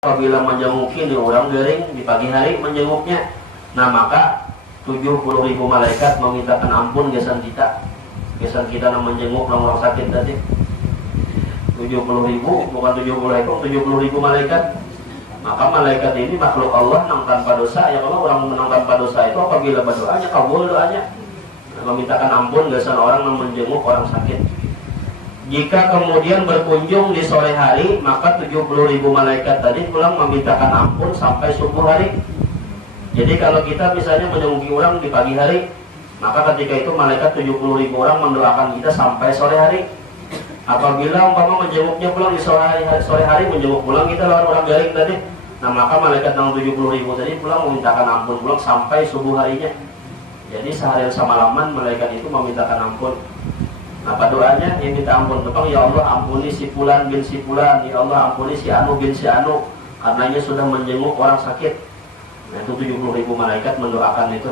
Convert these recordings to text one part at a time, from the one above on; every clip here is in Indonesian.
apabila menjenguki di orang garing di pagi hari menjenguknya, nah maka 70.000 malaikat memintakan ampun gesan kita yang menjenguk orang sakit tadi. 70.000 bukan 70 ekor, 70.000 malaikat. Maka malaikat ini makhluk Allah nang tanpa dosa. Ya kalau orang menang tanpa dosa itu apabila berdoanya kabul doanya, memintakan ampun gesan orang yang menjenguk orang sakit. Jika kemudian berkunjung di sore hari, maka 70.000 malaikat tadi pulang memintakan ampun sampai subuh hari. Jadi kalau kita misalnya menjenguk orang di pagi hari, maka ketika itu malaikat 70.000 orang mendoakan kita sampai sore hari. Apabila umpama menjenguknya pulang di sore hari menjenguk pulang kita lawan orang garing tadi, nah maka malaikat yang 70.000 tadi pulang memintakan ampun pulang sampai subuh harinya. Jadi seharian semalaman malaikat itu memintakan ampun. Apa doanya? Yang minta ampun tepang, ya Allah ampuni si Fulan bin si Fulan, ya Allah ampuni si Anu bin si Anu, karenanya sudah menjenguk orang sakit. Nah itu 70.000 malaikat mendoakan itu.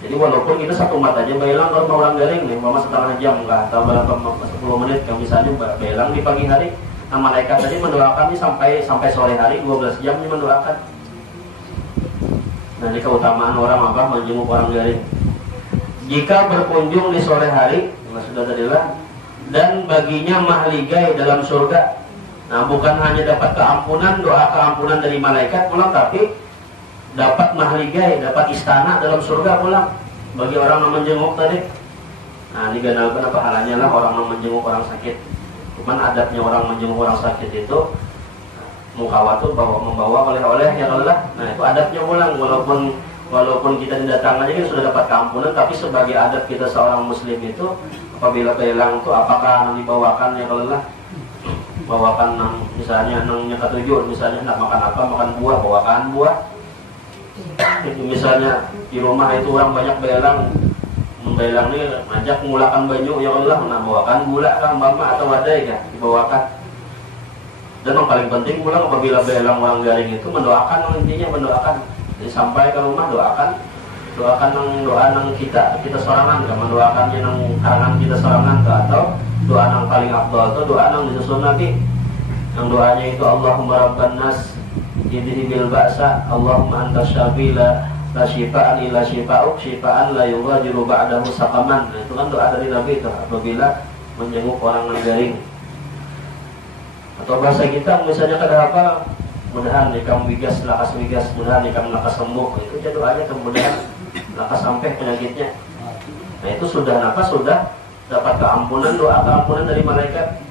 Jadi walaupun kita satu mata aja belang kalau orang garing nih, mama setengah jam enggak, atau berapa 10 menit yang misalnya belang di pagi hari, nah malaikat tadi mendoakan ini sampai sore hari 12 jam ini mendoakan. Nah ini keutamaan orang apa menjenguk orang garing. Jika berkunjung di sore hari, sudah tadilah, dan baginya mahligai dalam surga. Nah bukan hanya dapat keampunan, doa keampunan dari malaikat pulang, tapi dapat mahligai, dapat istana dalam surga pulang bagi orang yang menjenguk tadi. Nah diganalkan pahalanya lah orang yang menjenguk orang sakit. Cuman adabnya orang menjenguk orang sakit itu mukawatu membawa oleh-oleh ya Allah. Nah itu adabnya pulang, walaupun kita didatangkan ini sudah dapat keampunan, tapi sebagai adab kita seorang muslim itu apabila belang itu apakah dibawakan ya kalau lah bawakan misalnya nangnya ketujuh, misalnya nak makan apa, makan buah, bawakan buah. Itu misalnya di rumah itu orang banyak belang ini ngajak mengulakan banyu ya Allah, nah bawakan gula kan mama atau wadai ya dibawakan. Dan yang paling penting pulang apabila belang orang garing itu mendoakan, intinya mendoakan. Jadi sampai ke rumah doakan doa nang kita sorangan, gak mendoakannya nang karangan kita sorangan atau doa nang paling afdal itu doa nang disusun lagi. Yang doanya itu Allahumma rabban nas idhibil ba'sa Allahumma antas syafi la syifa'an illa syifa'uk syifa'an la yughadiru ba'dahu saqaman. Nah, itu kan doa dari Nabi itu apabila menjenguk orang yang garing. Atau bahasa kita misalnya kada apa, mudahan ikam wigas, lakas wigas, mudahan ikam lakas sembuh. Itu aja doanya, kemudian lakas sampai penyakitnya. Nah itu sudah dapat keampunan, doa keampunan dari malaikat.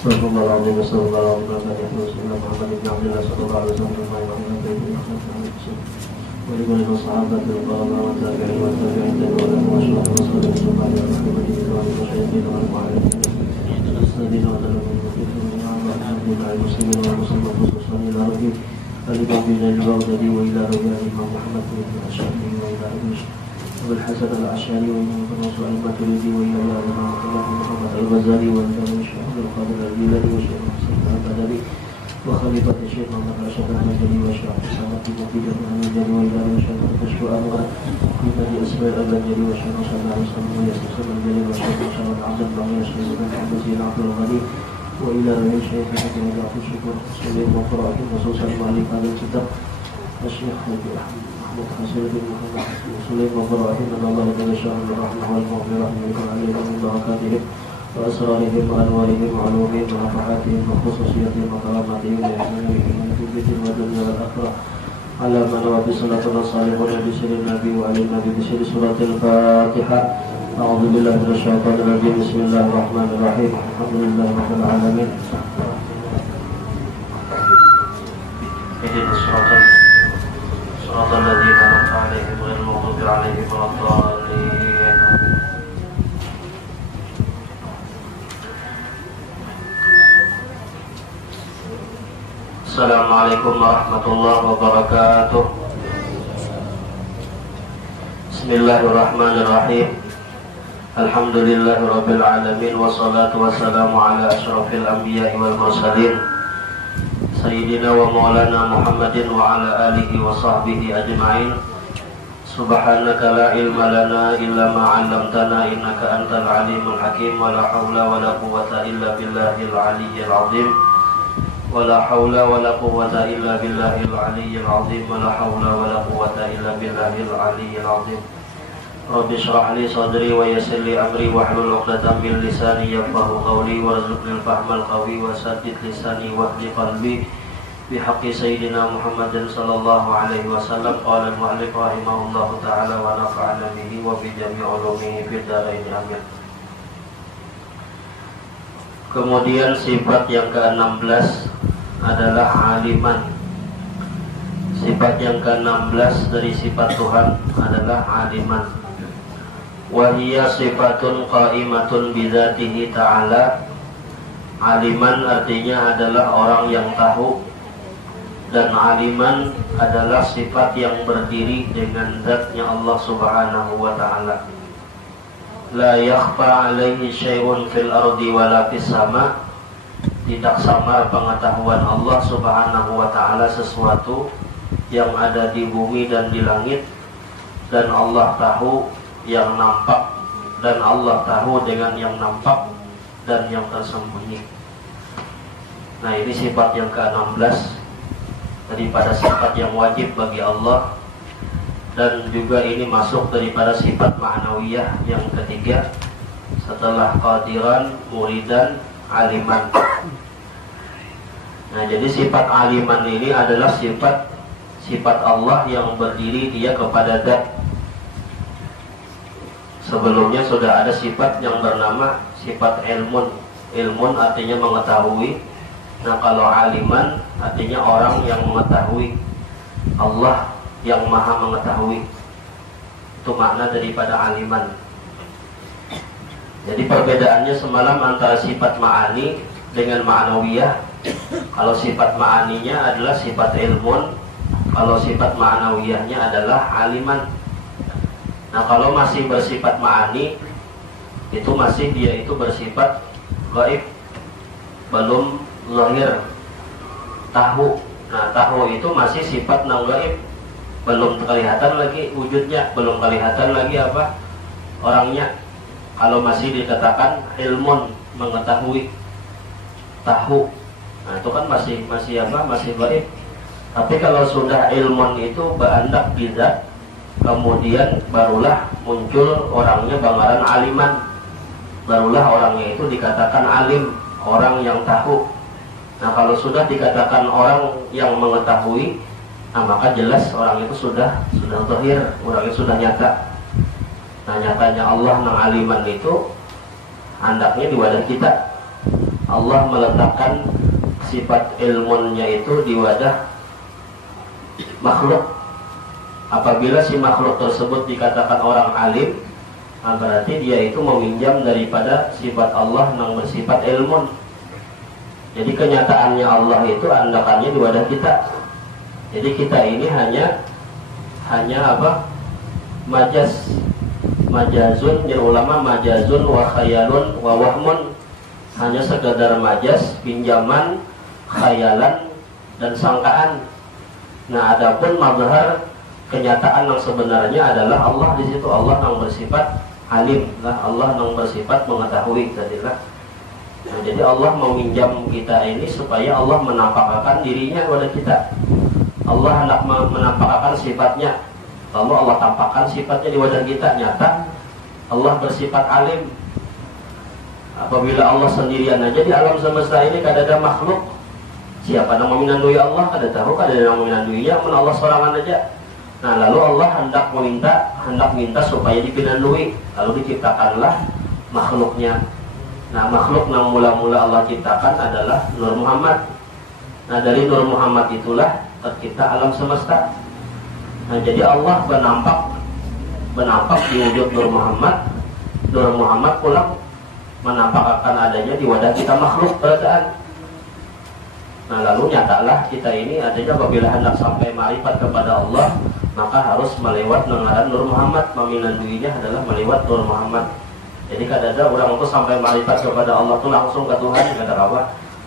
Assalamualaikum warahmatullahi wabarakatuh. Muhammad bin Abdullah sallallahu alaihi wasallam والحسن الأشعري والمنصور الماتريدي وإلى محمد الغزالي والجامع الشيخ عبد القادر الجيلاني والشيخ حسين البدري وخليفة الشيخ محمد راشد المجدي والشيخ حسين الدين المجدي وإلى الشيخ الكشف أنور بني إسماعيل البجري والشيخ صلى الله عليه وسلم ويسر البجري والشيخ محمد عبد الله والشيخ محمد زين عبد الغني وإلى الشيخ حسين عبد الشكور سليم وقراءة خصوصا مالك هذا الكتاب الشيخ حسين بن محمد سليم وقراءة من الله تعالى الشهر الرحمة والمغفرة ويكون عليهم من بركاتهم وأسرارهم وأنوارهم وعلومهم ونفحاتهم وخصوصياتهم وكراماتهم وإحسانهم في الدين والدنيا والآخرة على ما نوى بصلاة الصالحون بسر النبي وعلى النبي بسر سورة الفاتحة. أعوذ بالله من الشيطان الرجيم. بسم الله الرحمن الرحيم. الحمد لله رب العالمين. اهدنا صراط الذين أنعمت عليهم غير المغضوب عليهم ولا الضالين. Assalamualaikum warahmatullahi wabarakatuh. Bismillahirrahmanirrahim. Alhamdulillahirabbil alamin wassalatu wassalamu ala asyrafil anbiya'i wal mursalin sayyidina wa maulana Muhammadin wa ala alihi wa sahbihi ajma'in. Subhanaka la ilma lana illa ma 'allamtana innaka antal alimul hakim wa la haula wa la quwwata illa billahil aliyyil azim. ولا حول ولا قوة إلا بالله العلي العظيم ولا حول ولا قوة إلا بالله العلي العظيم. رب اشرح لي صدري ويسر لي أمري واحلل عقدة من لساني يفقهوا قولي وارزقني الفهم القوي وسدد لساني واهد قلبي بحق سيدنا محمد صلى الله عليه وسلم. قال المؤلف رحمه الله تعالى ونفعنا به وبجميع علومه في الدارين آمين. Kemudian sifat yang ke-16 adalah aliman. Sifat yang ke-16 dari sifat Tuhan adalah aliman. Wahiyya sifatun qa'imatun bidzatihi ta'ala. Aliman artinya adalah orang yang tahu, dan aliman adalah sifat yang berdiri dengan zatnya Allah subhanahu wa ta'ala. La yakhfa alaihi syai'un fil ardi wala fis sama. Tidak samar pengetahuan Allah subhanahu wa ta'ala sesuatu yang ada di bumi dan di langit. Dan Allah tahu yang nampak, dan Allah tahu dengan yang nampak dan yang tersembunyi. Nah, ini sifat yang ke-16 daripada sifat yang wajib bagi Allah. Dan juga ini masuk daripada sifat ma'nawiyah yang ketiga setelah qadiran, muridan, aliman. Nah, jadi sifat aliman ini adalah sifat Allah yang berdiri dia kepada zat. Sebelumnya sudah ada sifat yang bernama sifat ilmun. Ilmun artinya mengetahui. Nah, kalau aliman artinya orang yang mengetahui. Allah yang maha mengetahui. Itu makna daripada aliman. Jadi perbedaannya semalam antara sifat ma'ani dengan ma'nawiyah. Kalau sifat ma'aninya adalah sifat ilmun, kalau sifat ma'nawiyahnya adalah aliman. Nah, kalau masih bersifat ma'ani, itu masih dia itu bersifat gaib, belum zahir, tahu. Nah, tahu itu masih sifat non gaib, belum kelihatan lagi wujudnya, belum kelihatan lagi apa orangnya. Kalau masih dikatakan ilmun, mengetahui, tahu, nah itu kan masih gaib. Tapi kalau sudah ilmun itu berandak di zat, kemudian barulah muncul orangnya banggaran aliman. Barulah orangnya itu dikatakan alim, orang yang tahu. Nah, kalau sudah dikatakan orang yang mengetahui, nah maka jelas orang itu sudah zahir, orang itu sudah nyata. Nah, nyatanya Allah nang aliman itu hendaknya di wadah kita. Allah meletakkan sifat ilmunnya itu di wadah makhluk. Apabila si makhluk tersebut dikatakan orang alim, nah berarti dia itu meminjam daripada sifat Allah yang bersifat ilmun. Jadi kenyataannya Allah itu andakannya di wadah kita. Jadi kita ini hanya apa? Majazun, ya ulama, majazun wa khayalun wa wahmun. Hanya sekedar majaz, pinjaman, khayalan, dan sangkaan. Nah, adapun mazhar, kenyataan yang sebenarnya adalah Allah di situ. Allah yang bersifat alim, Allah yang bersifat mengetahui tadilah. Nah, jadi Allah meminjam kita ini supaya Allah menampakkan dirinya kepada kita. Allah hendak menampakkan sifatnya. Lalu Allah tampakkan sifatnya di wajah kita, nyata Allah bersifat alim. Apabila Allah sendirian aja di alam semesta ini kada ada makhluk. Siapa yang meminandui Allah kada tahu, kada ada yang meminanduinya, Allah sorangan aja. Nah, lalu Allah hendak minta supaya dipinandui. Lalu diciptakanlah makhluknya. Nah, makhluk yang mula-mula Allah ciptakan adalah Nur Muhammad. Nah, dari Nur Muhammad itulah tercipta alam semesta. Nah, jadi Allah menampak di wujud Nur Muhammad. Nur Muhammad pulang menampakkan adanya di wadah kita makhluk beradaan. Nah lalu nyatalah kita ini artinya apabila hendak sampai marifat kepada Allah, maka harus melewat ngaran Nur Muhammad. Meminanduinya adalah melewat Nur Muhammad. Jadi kadang-kadang orang itu sampai marifat kepada Allah itu langsung ke Tuhan, kata apa?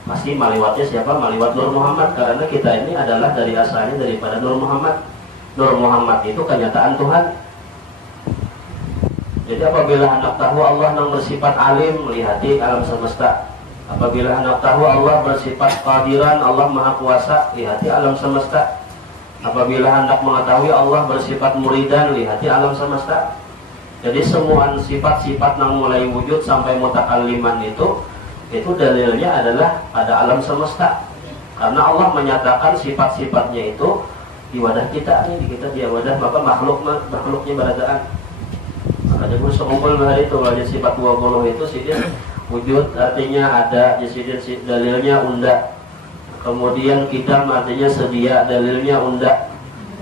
Pasti melewatnya siapa? Melewat Nur Muhammad. Karena kita ini adalah dari asalnya daripada Nur Muhammad. Nur Muhammad itu kenyataan Tuhan. Jadi apabila hendak tahu Allah yang bersifat alim, melihati alam semesta. Apabila hendak tahu Allah bersifat qadiran, Allah maha kuasa, lihati alam semesta. Apabila hendak mengetahui Allah bersifat muridan, lihati alam semesta. Jadi semua sifat-sifat yang mulai wujud sampai mutakalliman itu dalilnya adalah pada alam semesta. Karena Allah menyatakan sifat-sifatnya itu di wadah kita nih, di kita dia wadah, maka makhluknya beradaan. Makanya gue sekumpul hari itu wajah sifat 20 itu sih dia wujud artinya ada, jadi dalilnya unda. Kemudian kita artinya sedia, dalilnya unda.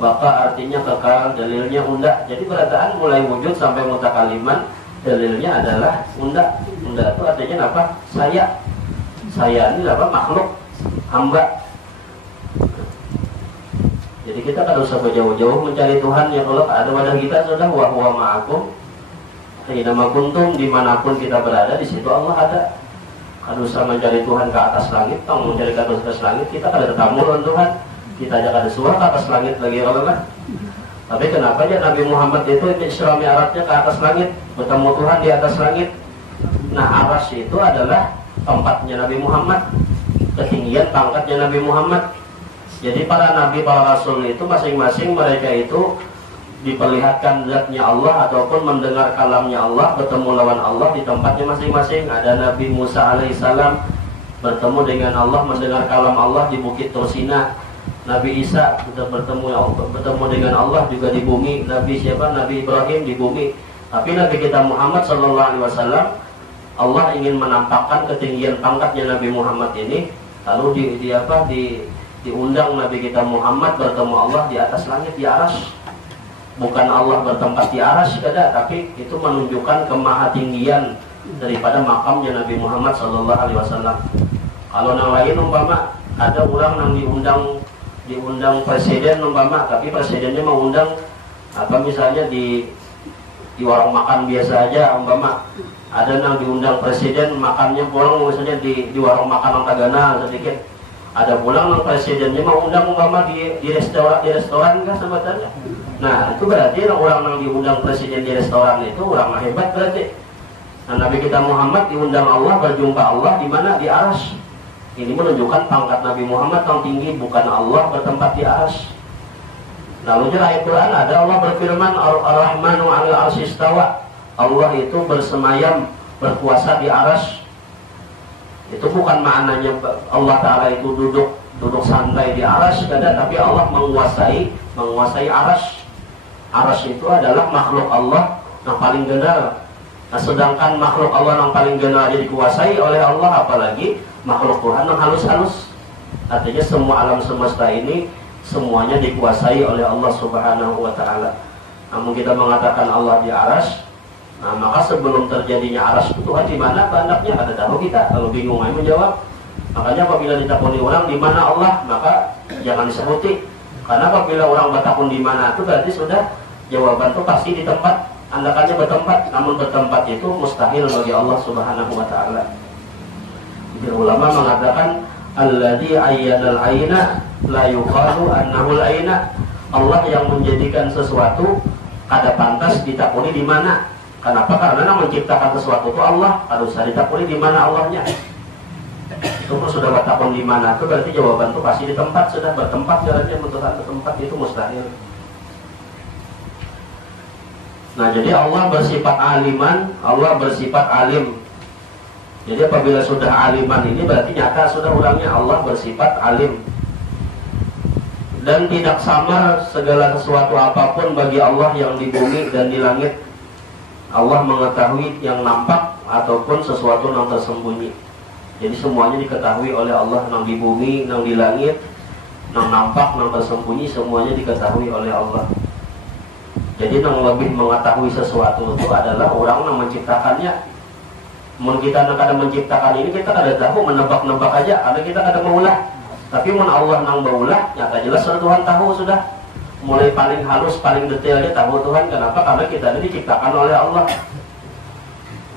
Baka artinya kekal, dalilnya unda. Jadi berataan mulai wujud sampai mutakaliman, dalilnya adalah unda. Unda itu artinya apa? Saya. Saya ini apa? Makhluk, hamba. Jadi kita kan usah jauh-jauh mencari Tuhan yang kalau ada wadah kita sudah wa huwa ma'akum. Nama kuntum dimanapun kita berada, di situ Allah ada. Kalau usah mencari Tuhan ke atas langit, kalau mencari ke atas langit kita kada tetamu dengan Tuhan. Kita aja kada suara ke atas langit lagi kalau lah. Tapi kenapa ya Nabi Muhammad itu Isra Mi'rajnya ke atas langit, bertemu Tuhan di atas langit. Nah aras itu adalah tempatnya Nabi Muhammad, ketinggian pangkatnya Nabi Muhammad. Jadi para nabi, para rasul itu masing-masing mereka itu diperlihatkan zatnya Allah ataupun mendengar kalamnya Allah, bertemu lawan Allah di tempatnya masing-masing. Ada Nabi Musa alaihissalam bertemu dengan Allah, mendengar kalam Allah di Bukit Tursina. Nabi Isa bertemu dengan Allah juga di bumi. Nabi Ibrahim di bumi. Tapi Nabi kita Muhammad SAW, Allah ingin menampakkan ketinggian pangkatnya Nabi Muhammad ini. Lalu diundang Nabi kita Muhammad bertemu Allah di atas langit, di aras. Bukan Allah bertempat di aras kada, tapi itu menunjukkan kemahatinggian daripada makamnya Nabi Muhammad SAW. Kalau yang lain umpama ada orang yang diundang presiden umpama, tapi presidennya mau undang misalnya di warung makan biasa aja umpama. Ada yang diundang presiden makannya pulang misalnya di warung makan yang tagana sedikit. Ada pulang yang presidennya mau undang umpama di restoran kan sebetulnya. Nah itu berarti orang yang diundang presiden di restoran itu orang hebat berarti. Nah Nabi kita Muhammad diundang Allah, berjumpa Allah di mana? Di aras. Ini menunjukkan pangkat Nabi Muhammad yang tinggi, bukan Allah bertempat di aras. Lalu ayat Quran ada Allah berfirman Ar-Rahmanu 'alal 'arsy istawa. Allah itu bersemayam, berkuasa di aras. Itu bukan maknanya Allah Ta'ala itu duduk santai di aras, tapi Allah menguasai aras. Aras itu adalah makhluk Allah yang paling general. Nah, sedangkan makhluk Allah yang paling general dikuasai oleh Allah, apalagi makhluk Tuhan yang halus-halus. Artinya semua alam semesta ini semuanya dikuasai oleh Allah Subhanahu wa Ta'ala. Namun kita mengatakan Allah di aras, nah maka sebelum terjadinya aras itu Tuhan di mana kehendaknya ada tahu kita. Kalau bingung aja menjawab. Makanya apabila ditakuni orang di mana Allah, maka jangan disebuti. Karena apabila orang bertakun di mana itu berarti sudah jawaban itu pasti di tempat, andakannya bertempat. Namun bertempat itu mustahil bagi Allah Subhanahu wa Ta'ala. Jadi ulama mengatakan alladzi ayyanal aina la yuqalu annahu al-aina. Allah yang menjadikan sesuatu kada pantas ditakuni di mana. Kenapa? Karena menciptakan sesuatu itu Allah, harus ditakuni di mana Allahnya. Itu sudah bertakun di mana itu berarti jawaban itu pasti di tempat, sudah bertempat jalannya menentukan ke tempat itu mustahil. Nah jadi Allah bersifat aliman, Allah bersifat alim. Jadi apabila sudah aliman ini berarti nyata sudah orangnya Allah bersifat alim. Dan tidak samar segala sesuatu apapun bagi Allah yang di bumi dan di langit. Allah mengetahui yang nampak ataupun sesuatu yang tersembunyi. Jadi semuanya diketahui oleh Allah, yang di bumi, yang di langit, yang nampak, yang tersembunyi, semuanya diketahui oleh Allah. Jadi yang lebih mengetahui sesuatu itu adalah orang yang menciptakannya. Mungkin kita kadang menciptakan ini kita kada tahu, menebak-nebak aja, karena kita kada maulah. Tapi mun Allah nang baulah, nyata jelas Tuhan tahu sudah. Mulai paling halus, paling detailnya tahu Tuhan. Kenapa? Karena kita ini diciptakan oleh Allah.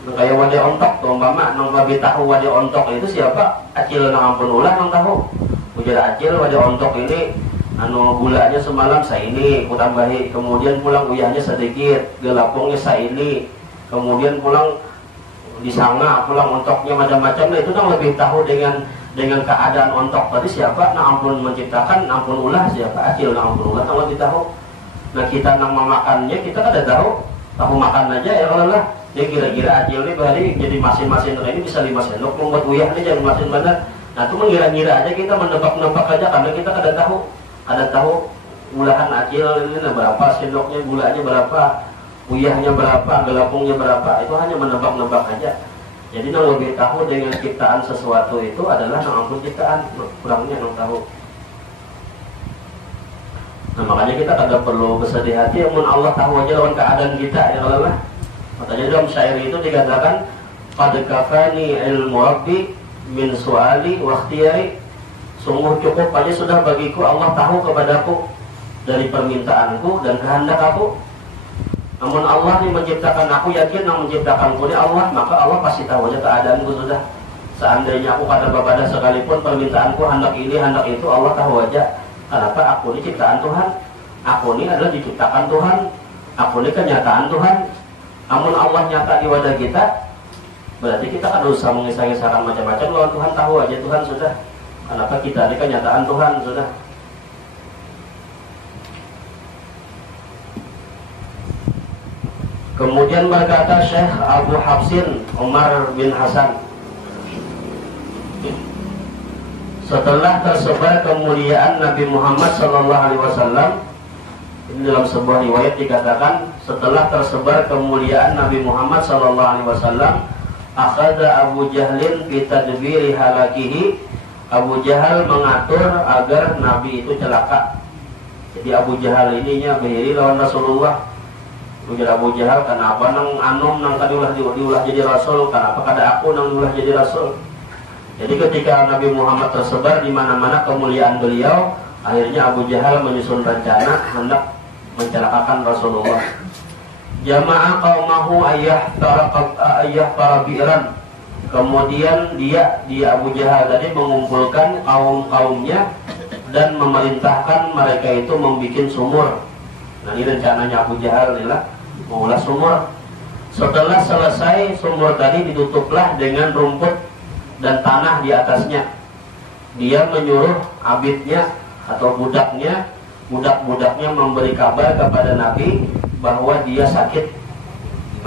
Kayak wadah ontok, umpama nang lebih tahu wadah ontok itu siapa? Acil nang ampun ulah nang tahu. Ujar acil wadah ontok ini, anu gulanya semalam saya ini, ku tambahi. Kemudian pulang uyahnya sedikit, gelapungnya saya ini. Kemudian pulang disanga, pulang ontoknya macam-macam. Nah, itu nang lebih tahu dengan keadaan ontok tadi siapa? Nang ampun menciptakan, nang ampun ulah siapa? Acil nang ampun ulah nang lebih tahu. Nah kita nang memakannya kita kada tahu makan aja ya kalau lah. Dia kira-kira acil ini bahari jadi masing-masing ini bisa 5 sendok, membuat uyah ini jangan masing benar. Nah itu mengira-ngira aja, kita menebak-nebak aja karena kita kada tahu ulahan acil ini berapa sendoknya, gulanya berapa, uyahnya berapa, gelapungnya berapa, itu hanya menebak-nebak aja. Jadi yang lebih tahu dengan ciptaan sesuatu itu adalah yang ampun ciptaan, kurangnya yang tahu. Nah makanya kita kada perlu bersedih hati, amun Allah tahu aja lawan keadaan kita ya kalau lah. Makanya dalam syair itu dikatakan qad kafani ilmu rabbi min su'ali wa ikhtiyari. Sungguh cukup aja sudah bagiku Allah tahu kepadaku dari permintaanku dan kehendak aku. Namun Allah yang menciptakan aku, yakin yang menciptakanku ini Allah, maka Allah pasti tahu aja keadaanku sudah. Seandainya aku kada babadah sekalipun permintaanku hendak ini hendak itu, Allah tahu aja. Kenapa? Aku ini ciptaan Tuhan. Aku ini adalah diciptakan Tuhan. Aku ini kenyataan Tuhan. Namun Allah nyata di wadah kita, berarti kita kan usah mengisah-isahkan macam-macam. Lawan Tuhan tahu aja Tuhan sudah. Kenapa? Kita ini kenyataan Tuhan sudah. Kemudian berkata Syekh Abu Hafsin Umar bin Hasan, setelah tersebar kemuliaan Nabi Muhammad SAW, ini dalam sebuah riwayat dikatakan setelah tersebar kemuliaan Nabi Muhammad SAW, akhadha Abu Jahlin fi tadbiri halakihi. Abu Jahal mengatur agar Nabi itu celaka. Jadi Abu Jahal ininya beriri lawan Rasulullah. Ujar Abu Jahal, kenapa nang anom nang tadi diulah jadi Rasul, kenapa kada aku nang diulah jadi Rasul? Jadi ketika Nabi Muhammad tersebar di mana-mana kemuliaan beliau, akhirnya Abu Jahal menyusun rencana hendak mencelakakan Rasulullah. Jama'a qaumahu ayyah parabiran. Kemudian dia Abu Jahal tadi mengumpulkan kaum-kaumnya dan memerintahkan mereka itu membuat sumur. Nah ini rencananya Abu Jahal inilah mengulas sumur. Setelah selesai sumur tadi ditutuplah dengan rumput dan tanah di atasnya. Dia menyuruh abidnya atau budak-budaknya memberi kabar kepada Nabi bahwa dia sakit.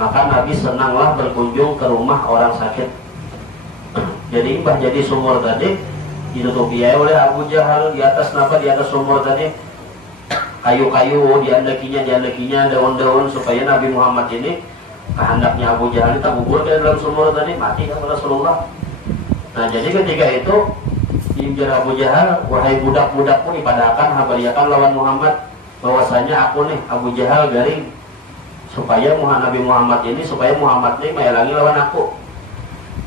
Maka Nabi senanglah berkunjung ke rumah orang sakit. Jadi jadi sumur tadi ditutupi oleh Abu Jahal di atas di atas sumur tadi. Kayu-kayu diandakinya daun-daun supaya Nabi Muhammad ini kehendaknya Abu Jahal kita gugur ke dalam sumur tadi, mati kan Rasulullah. Nah jadi ketika itu diinjar Abu Jahal, wahai budak-budakku ipadahkan habariakan lawan Muhammad bahwasanya aku nih Abu Jahal garing supaya Nabi Muhammad ini meyalangi lawan aku.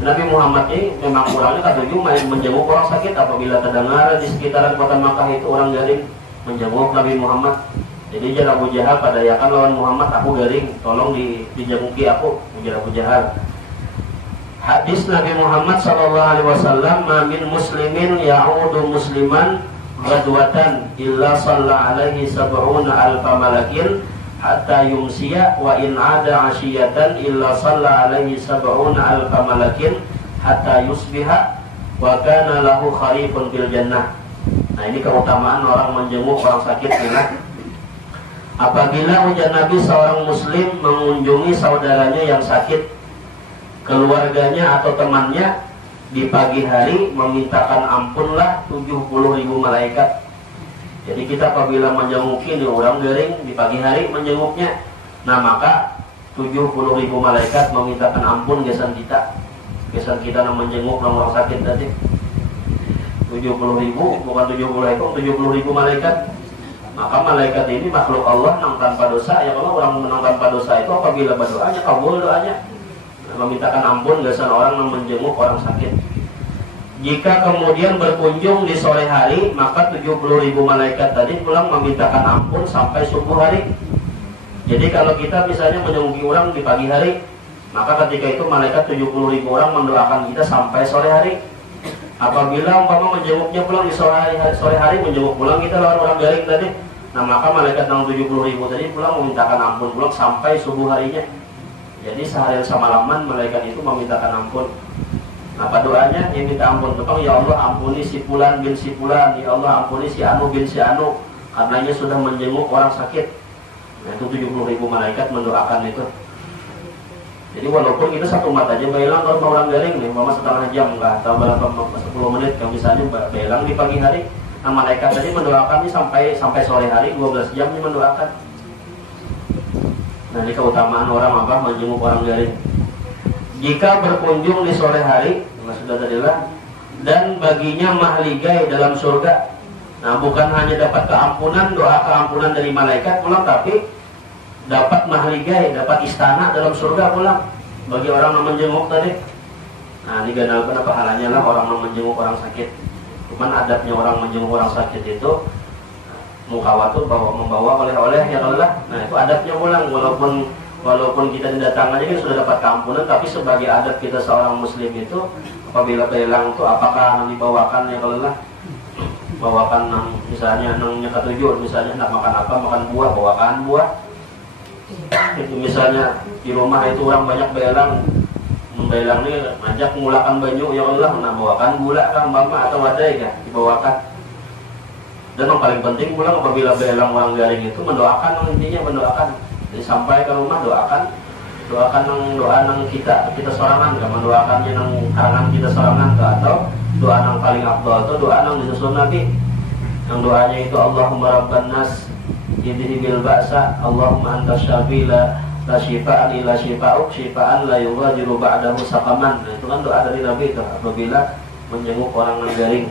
Nabi Muhammad ini memang orangnya kadang menjenguk orang sakit apabila terdengar di sekitaran kota Makkah itu orang garing menjenguk Nabi Muhammad. Jadi jangan Abu Jahal pada yakan lawan Muhammad, aku garing, tolong dijenguki aku, ujar Abu Jahal. Hadis Nabi Muhammad SAW, ma min muslimin ya'udu musliman ghadwatan illa shalla alaihi sab'una alfa malakin hatta yumsiya wa in ada asyiyatan illa shalla alaihi sab'una alfa malakin hatta yusbiha wa kana lahu kharifun fil jannah. Nah ini keutamaan orang menjenguk orang sakit adalah apabila ujar Nabi seorang muslim mengunjungi saudaranya yang sakit, keluarganya atau temannya di pagi hari memintakan ampunlah 70.000 malaikat. Jadi kita apabila menjenguki di orang garing di pagi hari menjenguknya, nah maka 70.000 malaikat memintakan ampun gesan kita yang menjenguk orang sakit tadi. 70.000 bukan 70.000 malaikat. Maka malaikat ini makhluk Allah nang tanpa dosa. Ya kalau orang menang tanpa dosa itu apabila berdoanya kabul doanya, memintakan ampun gesan orang yang menjenguk orang sakit. Jika kemudian berkunjung di sore hari, maka 70.000 malaikat tadi pulang memintakan ampun sampai subuh hari. Jadi kalau kita misalnya menjenguk orang di pagi hari, maka ketika itu malaikat 70.000 orang mendoakan kita sampai sore hari. Apabila umpama menjenguknya pulang di sore hari menjenguk pulang kita lawan orang garing tadi, nah maka malaikat yang 70.000 tadi pulang memintakan ampun pulang sampai subuh harinya. Jadi seharian semalaman malaikat itu memintakan ampun. Apa doanya? Yang minta ampun tepang, ya Allah ampuni si Fulan bin si Fulan, ya Allah ampuni si Anu bin si Anu, karenanya sudah menjenguk orang sakit. Nah itu 70.000 malaikat mendoakan itu. Jadi walaupun kita satu mat aja belang kalau orang garing nih, mama setengah jam nggak atau berapa 10 menit, kalau misalnya belang di pagi hari, nah malaikat tadi mendoakan ini sampai sore hari 12 jam ini mendoakan. Nah ini keutamaan orang apa menjenguk orang garing. Jika berkunjung di sore hari, sudah tadilah, dan baginya mahligai dalam surga. Nah bukan hanya dapat keampunan, doa keampunan dari malaikat pulang, tapi dapat mahligai, dapat istana dalam surga pulang bagi orang yang menjenguk tadi. Nah ini ganalkan pahalanya lah orang yang menjenguk orang sakit. Cuman adabnya orang menjenguk orang sakit itu mukawatu membawa oleh-oleh ya Allah. Nah itu adabnya pulang, walaupun kita didatang aja kita sudah dapat keampunan, tapi sebagai adab kita seorang muslim itu apabila belang itu apakah dibawakan ya Allah, bawakan misalnya nangnya ketujuh, misalnya nak makan apa, makan buah, bawakan buah. Itu misalnya di rumah itu orang banyak belang ini ngajak mengulakan banyu ya Allah, nah bawakan gula kan mama atau wadai ya dibawakan. Dan yang paling penting pulang apabila belang orang garing itu mendoakan, intinya mendoakan. Jadi sampai ke rumah doakan doa nang kita sorangan, gak mendoakannya nang karangan kita sorangan atau doa nang paling afdal itu doa nang disusun Nabi. Yang doanya itu Allahumma rabban nas idhibil ba'sa Allahumma anta syafila la syifa'an illa syifa'uk syifa'an la yughadiru ba'dahu saqaman. Nah, itu kan doa dari Nabi itu apabila menjenguk orang yang garing.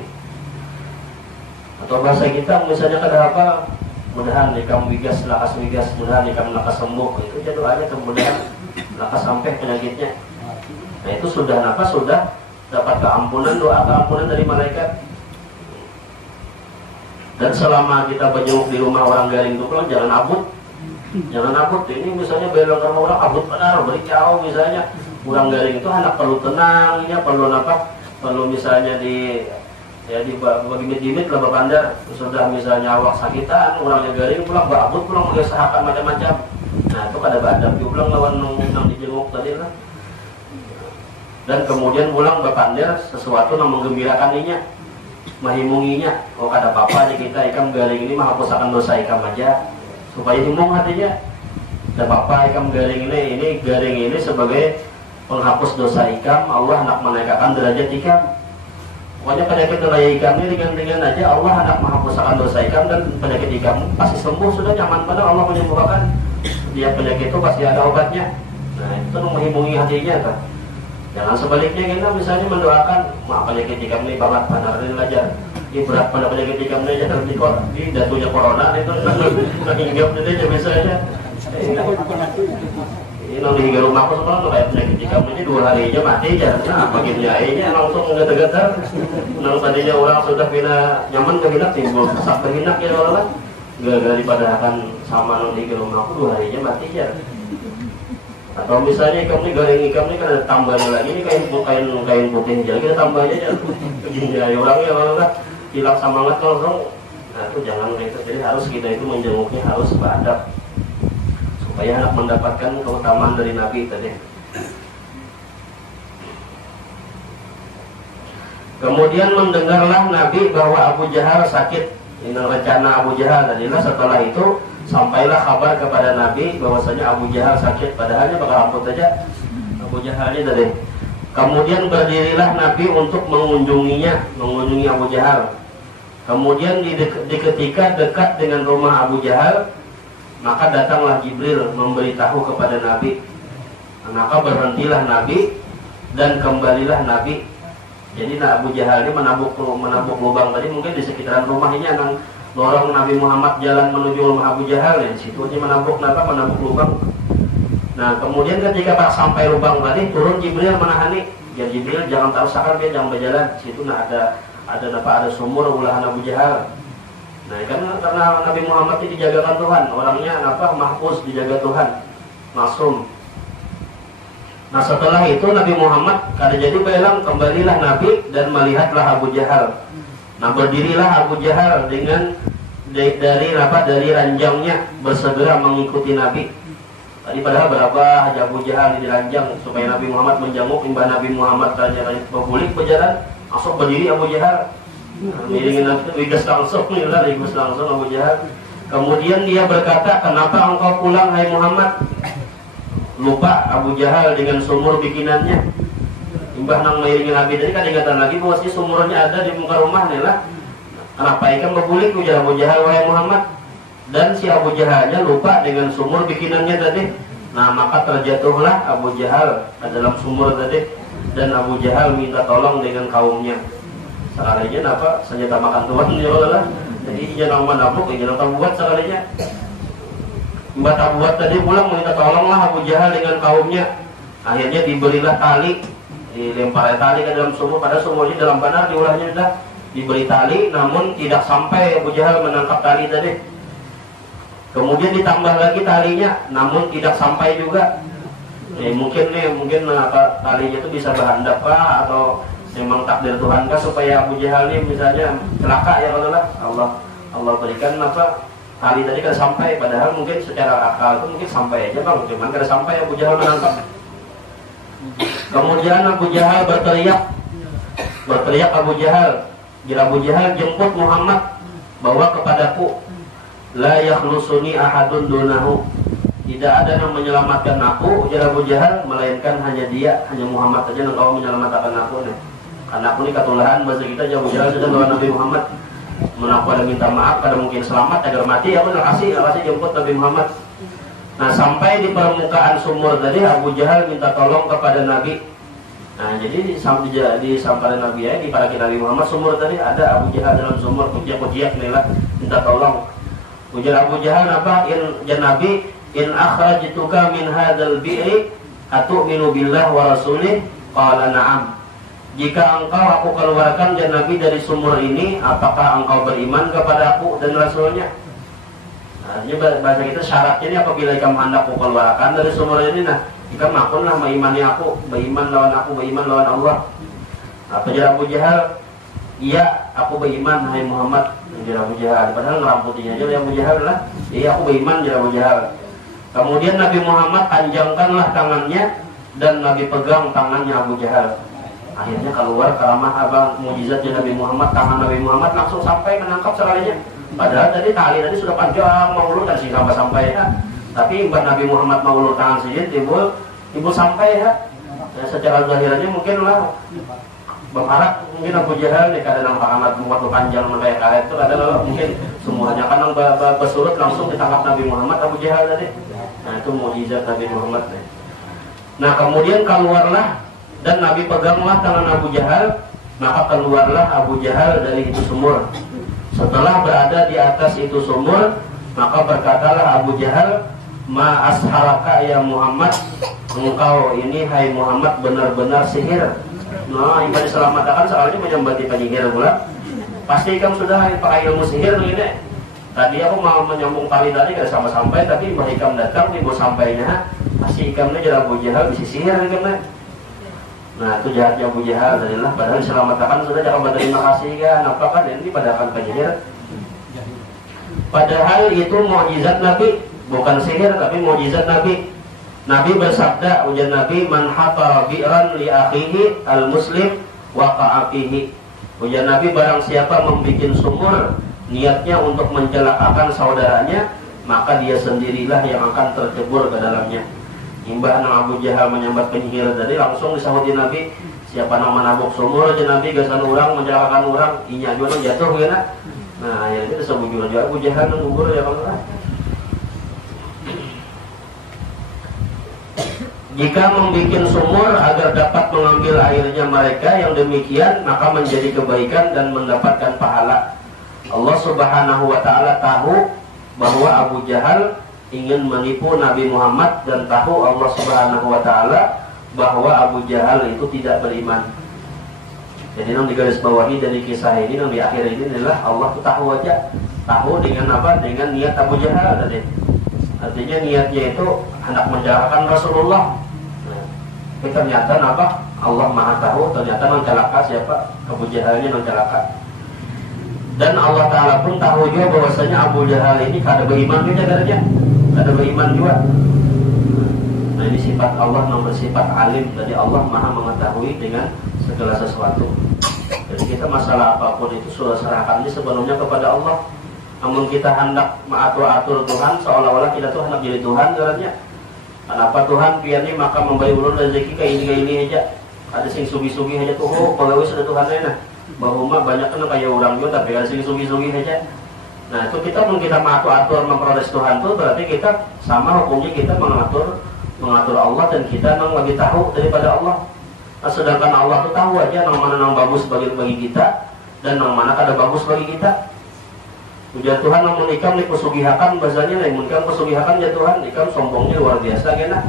Atau bahasa kita misalnya kada apa, mudahan ikam wigas lakas wigas, mudahan ikam lakas sembuh, itu aja doanya kemudian lakas sampai penyakitnya. Nah itu sudah dapat keampunan, doa keampunan dari malaikat. Dan selama kita berjenguk di rumah orang garing itu pulang jangan abut. Ini misalnya belang sama orang abut benar, beri jauh misalnya. Orang garing itu anak perlu tenang, ya perlu misalnya bagi mit-mit lah berpandar. Sudah misalnya awak sakitan, orangnya garing pulang abut pulang mengusahakan macam-macam. Nah itu kada badam pulang lawan nang dijenguk tadi lah. Dan kemudian pulang berpandar sesuatu yang menggembirakan inya, mahimunginya. Oh kada apa-apa di kita ikam garing ini menghapusakan dosa ikam aja supaya himung hatinya. Kada apa-apa ikam garing ini garing ini sebagai penghapus dosa ikam, Allah hendak menaikkan derajat ikam. Pokoknya penyakit raya ikan ini ringan-ringan aja, Allah hendak menghapuskan dosa ikan, dan penyakit ikan pasti sembuh, sudah nyaman pada Allah menyembuhkan. Dia penyakit itu pasti ada obatnya. Nah itu menghibungi hatinya kan. Jangan sebaliknya kita misalnya mendoakan, maaf penyakit ikan ini banget, benar ini belajar. Ini berat pada penyakit ikan ini aja di datunya corona itu hinggap itu misalnya. Ini nanti hingga rumahku semua kayak penyakit ikan ini 2 hari aja mati aja. Nah pagi aja langsung ngeter-geter. Nah tadinya orang sudah bina nyaman kehinak timbul kesak kehinak ya Allah. Gara-gara dipadahkan sama nanti hingga rumahku 2 hari aja mati aja. Atau misalnya ikan ini garing ikan ini kan ada tambahnya lagi, ini kain putih aja kita tambah aja. Begini aja orangnya kalau nggak hilang semangat kalau. Nah itu jangan gitu. Jadi harus kita itu menjenguknya harus beradab. Supaya anak mendapatkan keutamaan dari Nabi tadi. Kemudian mendengarlah Nabi bahwa Abu Jahal sakit. Ini rencana Abu Jahal tadilah. Setelah itu sampailah kabar kepada Nabi bahwasanya Abu Jahal sakit. Padahalnya bakal amput aja Abu Jahalnya tadi. Kemudian berdirilah Nabi untuk mengunjungi Abu Jahal. Kemudian di ketika dekat dengan rumah Abu Jahal, maka datanglah Jibril memberitahu kepada Nabi. Maka berhentilah Nabi dan kembalilah Nabi. Jadi Abu Jahal ini menabuk lubang tadi mungkin di sekitaran rumahnya yang lorong Nabi Muhammad jalan menuju rumah Abu Jahal ya. Situ dia menabuk lubang. Nah kemudian ketika sampai lubang tadi turun Jibril menahani. biar Jibril jangan tarusakan dia jangan berjalan. Situ nah ada sumur ulahan Abu Jahal. Nah karena Nabi Muhammad ini dijagakan Tuhan, orangnya mahfuz, dijaga Tuhan, maksum. Nah setelah itu Nabi Muhammad kada jadi bilang kembalilah Nabi dan melihatlah Abu Jahal. Nah berdirilah Abu Jahal dengan dari ranjangnya bersegera mengikuti Nabi. Tadi padahal berapa Haji Abu Jahal di ranjang supaya Nabi Muhammad menjenguk, imbah Nabi Muhammad tanya berbulik berjalan, langsung berdiri Abu Jahal. Miringin Nabi itu langsung Abu Jahal. Kemudian dia berkata, kenapa engkau pulang hai Muhammad? Lupa Abu Jahal dengan sumur bikinannya. Imbah nang miringin Nabi tadi kan ingatan lagi bahwa si sumurnya ada di muka rumah nih lah. Kenapa ikan berbulik ujar Abu Jahal wahai Muhammad? Dan si Abu Jahalnya lupa dengan sumur bikinannya tadi. Nah maka terjatuhlah Abu Jahal ke dalam sumur tadi. Dan Abu Jahal minta tolong dengan kaumnya. Sekalinya senjata makan Tuhan ya Allah. Jadi jangan menabuk, jangan buat sekalinya. Mbak Tabuat tadi pulang minta tolonglah Abu Jahal dengan kaumnya. Akhirnya diberilah tali, dilempar tali ke dalam sumur. Pada sumurnya dalam benar diulahnya sudah diberi tali, namun tidak sampai Abu Jahal menangkap tali tadi. Kemudian ditambah lagi talinya, namun tidak sampai juga. Mungkin talinya itu bisa berhandap kah atau memang takdir Tuhan kah supaya Abu Jahal ini misalnya celaka ya Allah berikan tali tadi kan sampai, padahal mungkin secara akal itu mungkin sampai aja bang, cuman kada sampai Abu Jahal menangkap. Kemudian Abu Jahal berteriak Abu Jahal, jika Abu Jahal jemput Muhammad, bawa kepadaku, la yakhlusuni ahadun dunahu, tidak ada yang menyelamatkan aku, ujar Abu Jahal, melainkan hanya dia, hanya Muhammad saja yang kau menyelamatkan aku nih. Karena aku ini ketulahan bahasa kita, Abu Jahal sudah bawa Nabi Muhammad. Menaku ada minta maaf, pada mungkin selamat agar mati, aku kasih jemput Nabi Muhammad. Nah sampai di permukaan sumur tadi Abu Jahal minta tolong kepada Nabi. Nah jadi di samparan Nabi ya, di parakin Nabi Muhammad sumur tadi ada Abu Jahal dalam sumur, kujiak nih lah, minta tolong. Ujar Abu Jahal Nabi, in akhrajtuka min hadzal bi'ri atu'minu billah wa rasulih? Qala na'am. Jika engkau aku keluarkan dan Nabi dari sumur ini, apakah engkau beriman kepada aku dan Rasulnya? Nah, ini bahasa kita syaratnya ini apabila kamu hendak aku keluarkan dari sumur ini, nah jika makunlah mengimani aku, beriman lawan aku, beriman lawan Allah. Apa jawab Abu Jahal? Iya, aku beriman hai Muhammad. Jawab Abu Jahal. Padahal ngeramputinya aja Abu Jahal lah. Iya, aku beriman jawab Abu Jahal. Kemudian Nabi Muhammad panjangkanlah tangannya dan Nabi pegang tangannya Abu Jahal. Akhirnya keluar karamah mujizatnya Nabi Muhammad, tangan Nabi Muhammad langsung sampai menangkap sekalinya. Padahal tadi tali sudah panjang mau ulur dan sampai ya. Tapi mbak Nabi Muhammad mau ulur tangan sedikit timbul sampai ya. Secara zahirannya mungkin lah berharap mungkin Abu Jahal nih kada nampak amat membuat panjang sampai karet itu ada mungkin semuanya kan bersurut langsung ditangkap Nabi Muhammad Abu Jahal tadi. Nah itu mujizat Nabi Muhammad nih. Nah kemudian keluarlah dan Nabi peganglah tangan Abu Jahal, maka keluarlah Abu Jahal dari itu sumur. Setelah berada di atas itu sumur, maka berkatalah Abu Jahal, ma asharaka ya Muhammad, engkau ini hai Muhammad benar-benar sihir. Nah, yang diselamatkan soalnya menyembati penyihir pula. Pasti kamu sudah pakai ilmu sihir ini. Tadi aku mau menyambung tali tadi kada sampai, tapi Mbah Ikam datang ibu sampainya, pasti ikamnya jadi Abu Jahal bisa sihir ikamnya. Nah itu jahatnya Abu Jahal adalah padahal diselamatkan sudah jangan berterima kasih kan apakah ini pada akan penyihir. Padahal itu mukjizat Nabi, bukan sihir tapi mukjizat Nabi. Nabi bersabda, ujar Nabi, man hafara bi'ran li akhihi al-muslim waqa'a fihi. Ujar Nabi, barang siapa membuat sumur niatnya untuk mencelakakan saudaranya, maka dia sendirilah yang akan tercebur ke dalamnya. Imbah nang Abu Jahal menyambat penyihir tadi langsung disahuti Nabi, siapa nang menabuk sumur aja Nabi gasan orang mencelakakan orang, inya juga jatuh gitu. Nah ya itu disebut juga Abu Jahal nang gugur ya kalau jika membuat sumur agar dapat mengambil airnya mereka yang demikian, maka menjadi kebaikan dan mendapatkan pahala. Allah Subhanahu wa ta'ala tahu bahwa Abu Jahal ingin menipu Nabi Muhammad dan tahu Allah Subhanahu wa ta'ala bahwa Abu Jahal itu tidak beriman. Jadi yang digarisbawahi dari kisah ini, yang di akhir ini adalah Allah tahu aja, tahu dengan apa? Dengan niat Abu Jahal tadi. Artinya niatnya itu hendak mencelakakan Rasulullah. Tapi ternyata apa? Allah Maha tahu, ternyata mencelaka siapa? Abu Jahalnya mencelaka. Dan Allah Ta'ala pun tahu juga bahwasanya Abu Jahal ini kada beriman juga katanya, kada beriman juga. Nah ini sifat Allah yang bersifat alim. Jadi Allah Maha mengetahui dengan segala sesuatu. Jadi kita masalah apapun itu sudah serahkan ini sepenuhnya kepada Allah. Namun kita hendak mengatur-atur Tuhan seolah-olah kita tuh hendak jadi Tuhan katanya. Kenapa Tuhan pian ini maka memberi ulun rezeki kayak ini aja. Ada sing sugi-sugi aja tuh, oh pegawai sudah Tuhan nah. Bahwa banyak kan kayak orang juga tapi ada sing sugi-sugi aja. Nah itu kita pun kita mengatur-atur memproses Tuhan tuh berarti kita sama hukumnya kita mengatur Allah dan kita memang lebih tahu daripada Allah. Nah, sedangkan Allah tuh tahu aja yang mana yang bagus bagi kita dan yang mana kada bagus bagi kita. Ujar Tuhan namun ikam ni pesugihakan bahasanya namun ikam pesugihakan ya Tuhan ikam sombongnya luar biasa kena.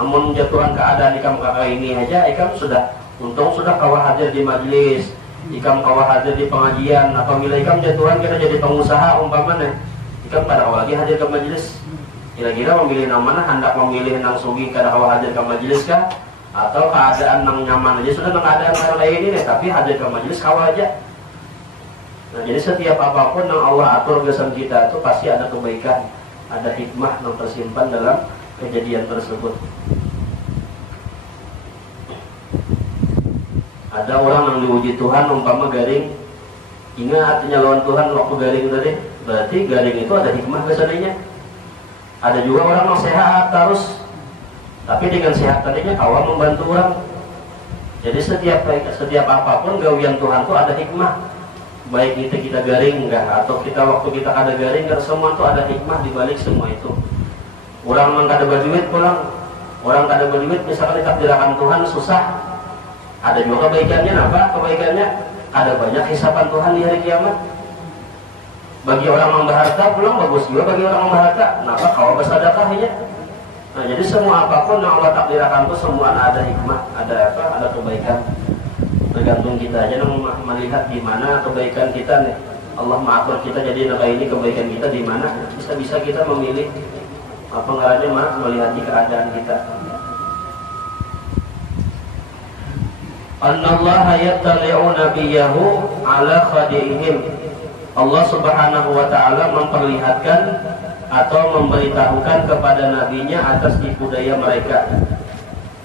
Namun jatuhan keadaan ikam kakak ini aja ikam sudah untung sudah kawah hadir di majelis, ikam kawah hadir di pengajian. Apabila ikam jatuhan kita jadi pengusaha umpamanya ikam pada awal lagi hadir ke majelis. Kira-kira memilih yang mana? Hendak memilih yang sugi kada kawah hadir ke majelis kah? Atau keadaan yang nyaman aja sudah keadaan yang lain ini nih tapi hadir ke majelis kawah aja. Nah jadi setiap apapun yang Allah atur kesan kita itu pasti ada kebaikan, ada hikmah yang tersimpan dalam kejadian tersebut. Ada orang yang diuji Tuhan umpama garing, ingat nyalawan Tuhan waktu garing tadi, berarti garing itu ada hikmah kesannya. Ada juga orang yang sehat terus, tapi dengan sehat tadinya kawan membantu orang. Jadi setiap apapun gawian Tuhan itu ada hikmah. Baik kita garing enggak atau kita waktu kita ada garing enggak, semua itu ada hikmah di balik semua itu. Orang yang kada berduit pulang, orang kada berduit misalkan ditakdirkan Tuhan susah. Ada juga kebaikannya, apa? Kebaikannya ada banyak hisapan Tuhan di hari kiamat. Bagi orang yang berharta pulang bagus juga bagi orang yang berharta. Kenapa kau bersedekahnya? Nah, jadi semua apapun yang Allah takdirkan itu semua ada hikmah, ada apa? Ada kebaikan. Tergantung kita aja melihat di mana kebaikan kita nih. Allah mengatur kita jadi ini kebaikan kita di mana. Bisa kita memilih apa ngarannya melihat di keadaan kita. Annallaha yattali'u nabiyahu ala khadi'ihim. Allah Subhanahu wa taala memperlihatkan atau memberitahukan kepada nabinya atas tipu daya mereka.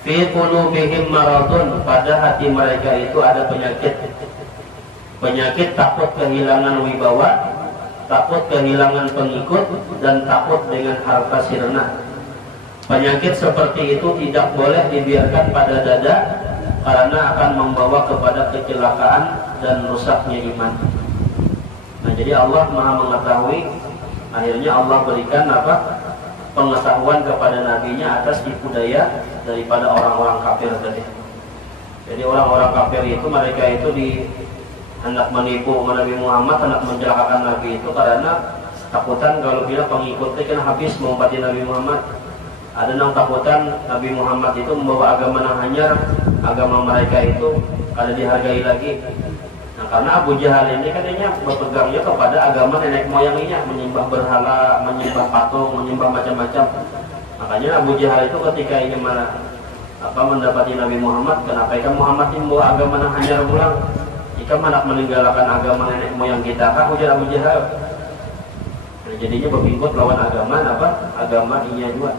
Fi qulubihim maradun, pada hati mereka itu ada penyakit. Penyakit takut kehilangan wibawa, takut kehilangan pengikut, dan takut dengan harta sirna. Penyakit seperti itu tidak boleh dibiarkan pada dada karena akan membawa kepada kecelakaan dan rusaknya iman. Nah, jadi Allah Maha mengetahui. Akhirnya Allah berikan apa? Pengetahuan kepada nabinya atas tipu daya daripada orang-orang kafir tadi. Jadi orang-orang kafir itu mereka itu hendak menipu Nabi Muhammad, hendak mencelakakan Nabi itu karena takutan kalau bila pengikutnya kan habis mengumpati Nabi Muhammad. Ada yang takutan Nabi Muhammad itu membawa agama yang hanyar, agama mereka itu kada dihargai lagi. Nah, karena Abu Jahal ini katanya berpegangnya kepada agama nenek moyangnya, menyembah berhala, menyembah patung, menyembah macam-macam. Makanya Abu Jahal itu ketika ingin mendapati Nabi Muhammad, kenapa ikan Muhammad ini membawa agama yang hanyar pulang? Ikan hendak meninggalkan agama nenek moyang kita kah? Ujar Abu Jahal. Nah, jadinya berpingkut lawan agama agama inya juga.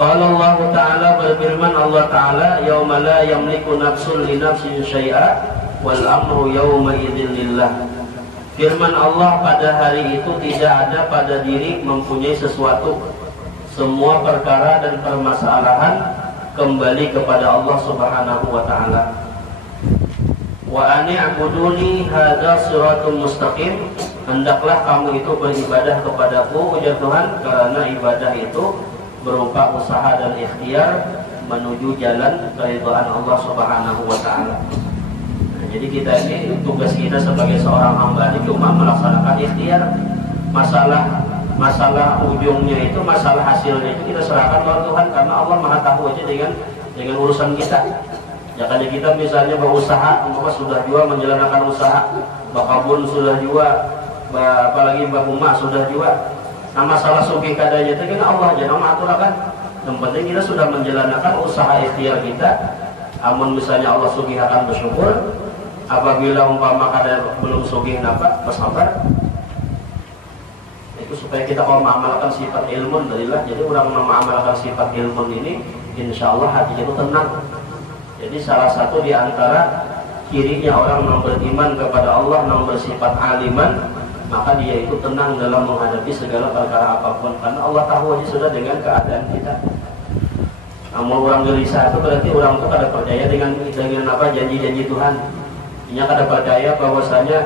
Qala Allah Ta'ala, berfirman Allah Ta'ala, yauma la yamliku nafsun li nafsin syai'a wal amru yauma idzin lillah. Firman Allah, pada hari itu tidak ada pada diri mempunyai sesuatu. Semua perkara dan permasalahan kembali kepada Allah Subhanahu wa Ta'ala. Wa ani'buduni hadza shiratul mustaqim. Hendaklah kamu itu beribadah kepadaku, ujar Tuhan, karena ibadah itu berupa usaha dan ikhtiar menuju jalan keridhaan Allah Subhanahu wa Ta'ala. Nah, jadi kita ini tugas kita sebagai seorang hamba ini cuma melaksanakan ikhtiar. Masalah masalah ujungnya itu, masalah hasilnya itu kita serahkan kepada Tuhan, karena Allah Maha tahu aja dengan urusan kita. Jangan kita misalnya berusaha, umpama sudah juga menjalankan usaha, Mbak Kabun sudah juga, apalagi Mbak Umar sudah juga. Nah masalah sugih kadanya itu kan Allah aja nama aturakan. Yang penting kita sudah menjalankan usaha ikhtiar kita. Amun misalnya Allah sugih akan bersyukur. Apabila umpama kada belum sugih napa bersabar. Itu supaya kita kalau mengamalkan sifat ilmu darilah. Jadi orang mengamalkan sifat ilmu ini, insya Allah hatinya itu tenang. Jadi salah satu di antara cirinya orang yang beriman kepada Allah, yang bersifat aliman, maka dia itu tenang dalam menghadapi segala perkara apapun, karena Allah tahu aja sudah dengan keadaan kita. Namun orang gelisah itu berarti orang itu kada percaya dengan apa janji-janji Tuhan. Dia kada percaya bahwasanya